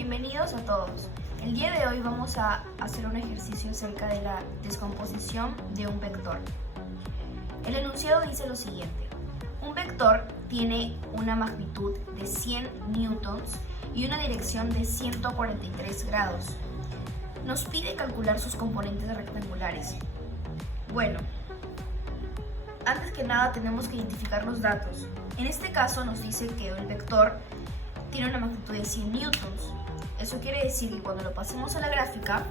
Bienvenidos a todos. El día de hoy vamos a hacer un ejercicio acerca de la descomposición de un vector. El enunciado dice lo siguiente. Un vector tiene una magnitud de 100 newtons y una dirección de 143 grados. Nos pide calcular sus componentes rectangulares. Bueno, antes que nada tenemos que identificar los datos. En este caso nos dice que el vector tiene una magnitud de 100 newtons. Eso quiere decir que cuando lo pasemos a la gráfica,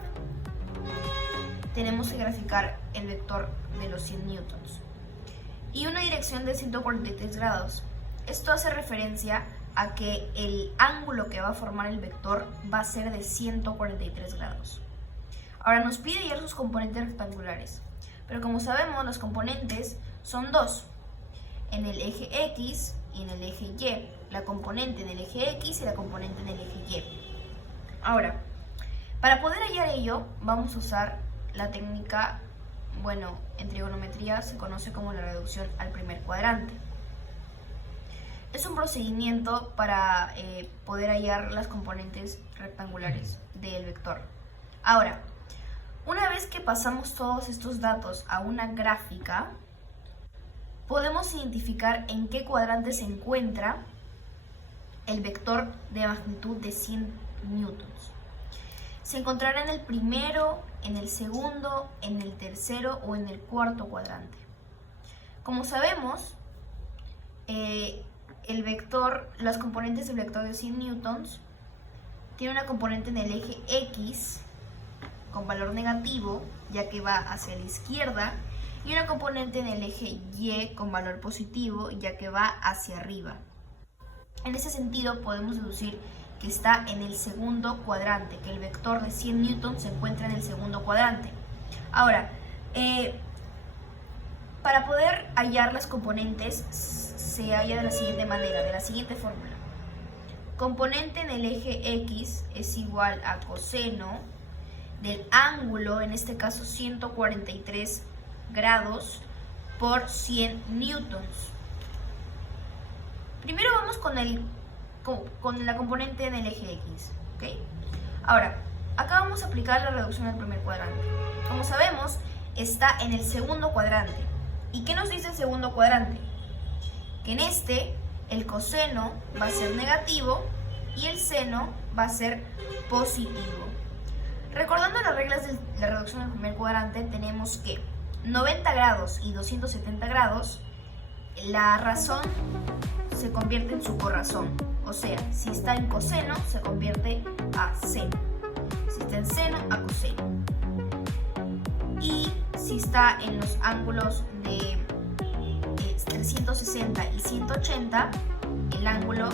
tenemos que graficar el vector de los 100 newtons. Y una dirección de 143 grados. Esto hace referencia a que el ángulo que va a formar el vector va a ser de 143 grados. Ahora nos pide hallar sus componentes rectangulares. Pero como sabemos, los componentes son dos. En el eje X y en el eje Y. La componente en el eje X y la componente en el eje Y. Ahora, para poder hallar ello, vamos a usar la técnica, en trigonometría se conoce como la reducción al primer cuadrante. Es un procedimiento para poder hallar las componentes rectangulares del vector. Ahora, una vez que pasamos todos estos datos a una gráfica, podemos identificar en qué cuadrante se encuentra el vector de magnitud de 100 newtons. Se encontrará en el primero, en el segundo, en el tercero o en el cuarto cuadrante. Como sabemos, las componentes del vector de 100 newtons tiene una componente en el eje X con valor negativo, ya que va hacia la izquierda, y una componente en el eje Y con valor positivo, ya que va hacia arriba. En ese sentido podemos deducir que está en el segundo cuadrante, que el vector de 100 newtons se encuentra en el segundo cuadrante. Ahora, para poder hallar las componentes se halla de la siguiente manera, de la siguiente fórmula. Componente en el eje X es igual a coseno del ángulo, en este caso 143 grados por 100 newtons. Primero vamos con la componente en el eje X, ¿ok? Ahora, acá vamos a aplicar la reducción al primer cuadrante. Como sabemos, está en el segundo cuadrante. ¿Y qué nos dice el segundo cuadrante? Que en este, el coseno va a ser negativo y el seno va a ser positivo. Recordando las reglas de la reducción al primer cuadrante, tenemos que 90 grados y 270 grados, la razón se convierte en su corrazón. O sea, si está en coseno, se convierte a seno. Si está en seno, a coseno. Y si está en los ángulos de 360 y 180, el ángulo,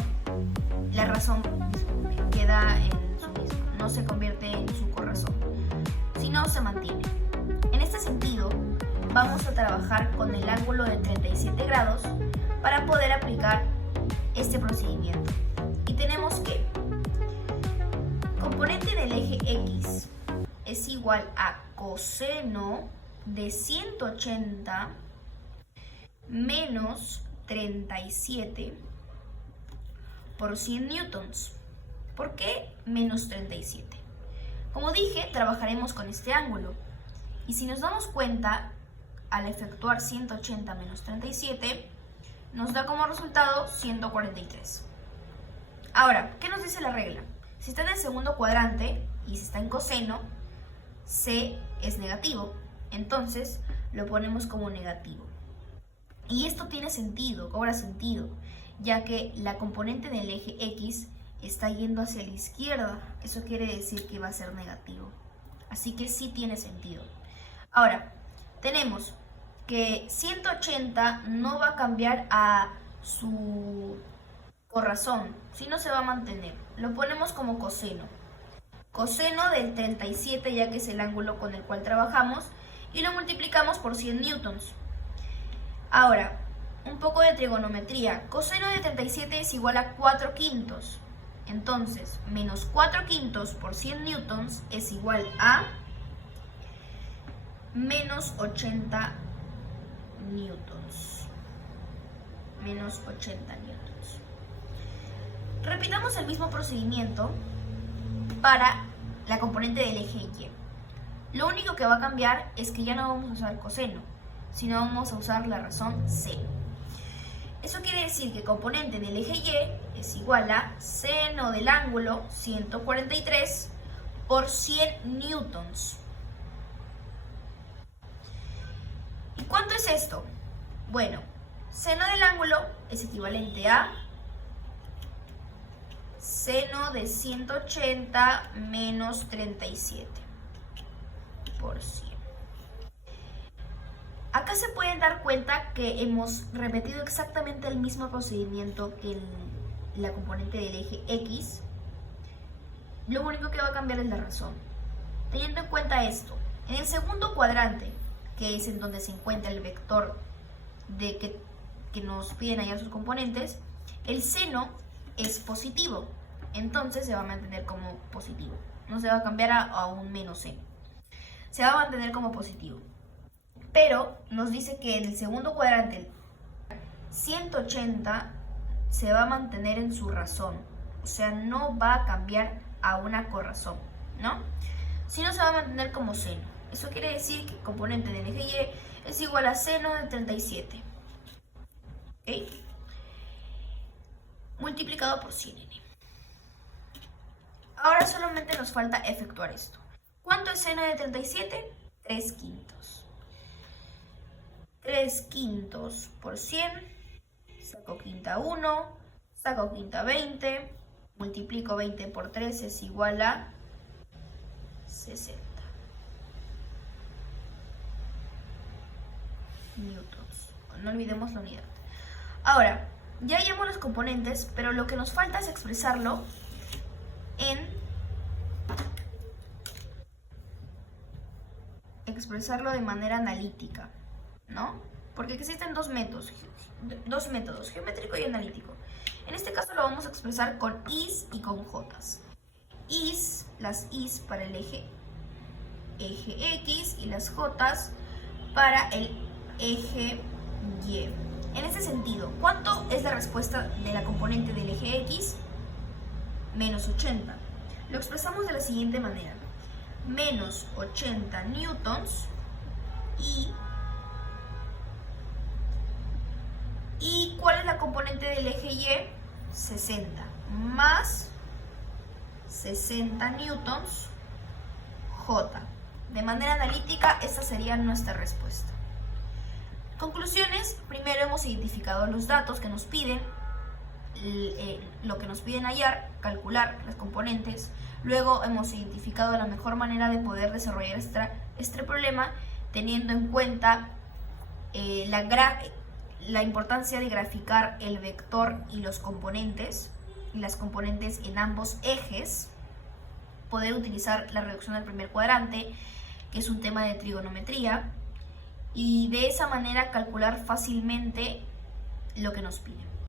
la razón queda en su mismo. No se convierte en su corrazón, sino se mantiene. En este sentido, vamos a trabajar con el ángulo de 37 grados para poder aplicar este procedimiento. Y tenemos que componente del eje X es igual a coseno de 180 menos 37 por 100 newtons. ¿Por qué menos 37? Como dije, trabajaremos con este ángulo. Y si nos damos cuenta, al efectuar 180 menos 37, nos da como resultado 143. Ahora, ¿qué nos dice la regla? Si está en el segundo cuadrante y si está en coseno, C es negativo. Entonces, lo ponemos como negativo. Y esto tiene sentido, cobra sentido, ya que la componente del eje X está yendo hacia la izquierda. Eso quiere decir que va a ser negativo. Así que sí tiene sentido. Ahora, tenemos que 180 no va a cambiar a su corrazón, sino se va a mantener. Lo ponemos como coseno. Coseno del 37, ya que es el ángulo con el cual trabajamos, y lo multiplicamos por 100 newtons. Ahora, un poco de trigonometría. Coseno de 37 es igual a 4 quintos. Entonces, menos 4 quintos por 100 newtons es igual a menos 80 newtons. Menos 80 newtons. Repitamos el mismo procedimiento para la componente del eje Y. Lo único que va a cambiar es que ya no vamos a usar coseno, sino vamos a usar la razón seno. Eso quiere decir que el componente del eje Y es igual a seno del ángulo 143 por 100 newtons. ¿Y cuánto es esto? Bueno, seno del ángulo es equivalente a seno de 180 menos 37 por 100. Acá se pueden dar cuenta que hemos repetido exactamente el mismo procedimiento que en la componente del eje X. Lo único que va a cambiar es la razón. Teniendo en cuenta esto, en el segundo cuadrante, que es en donde se encuentra el vector que nos piden hallar sus componentes, el seno es positivo, entonces se va a mantener como positivo. No se va a cambiar a un menos seno. Se va a mantener como positivo. Pero nos dice que en el segundo cuadrante 180 se va a mantener en su razón, o sea, no va a cambiar a una corrazón, ¿no? Sino se va a mantener como seno. Eso quiere decir que el componente del eje Y es igual a seno de 37, ¿ok? Multiplicado por 100n. Ahora solamente nos falta efectuar esto. ¿Cuánto es seno de 37? 3/5. 3/5 por 100, saco quinta 1, saco quinta 20, multiplico 20 por 3 es igual a 60 newtons. No olvidemos la unidad. Ahora, ya hallamos los componentes, pero lo que nos falta es expresarlo de manera analítica, ¿no? Porque existen dos métodos, geométrico y analítico. En este caso lo vamos a expresar con is y con jotas. Las is para el eje X y las jotas para el eje Y. En este sentido, ¿cuánto es la respuesta de la componente del eje X? Menos 80. Lo expresamos de la siguiente manera. Menos 80 newtons ¿Y cuál es la componente del eje Y? 60 más 60 newtons J. De manera analítica, esta sería nuestra respuesta. Conclusiones. Primero hemos identificado los datos que nos piden, lo que nos piden hallar, calcular las componentes. Luego hemos identificado la mejor manera de poder desarrollar este problema, teniendo en cuenta la importancia de graficar el vector y las componentes en ambos ejes, poder utilizar la reducción del primer cuadrante, que es un tema de trigonometría, y de esa manera calcular fácilmente lo que nos piden.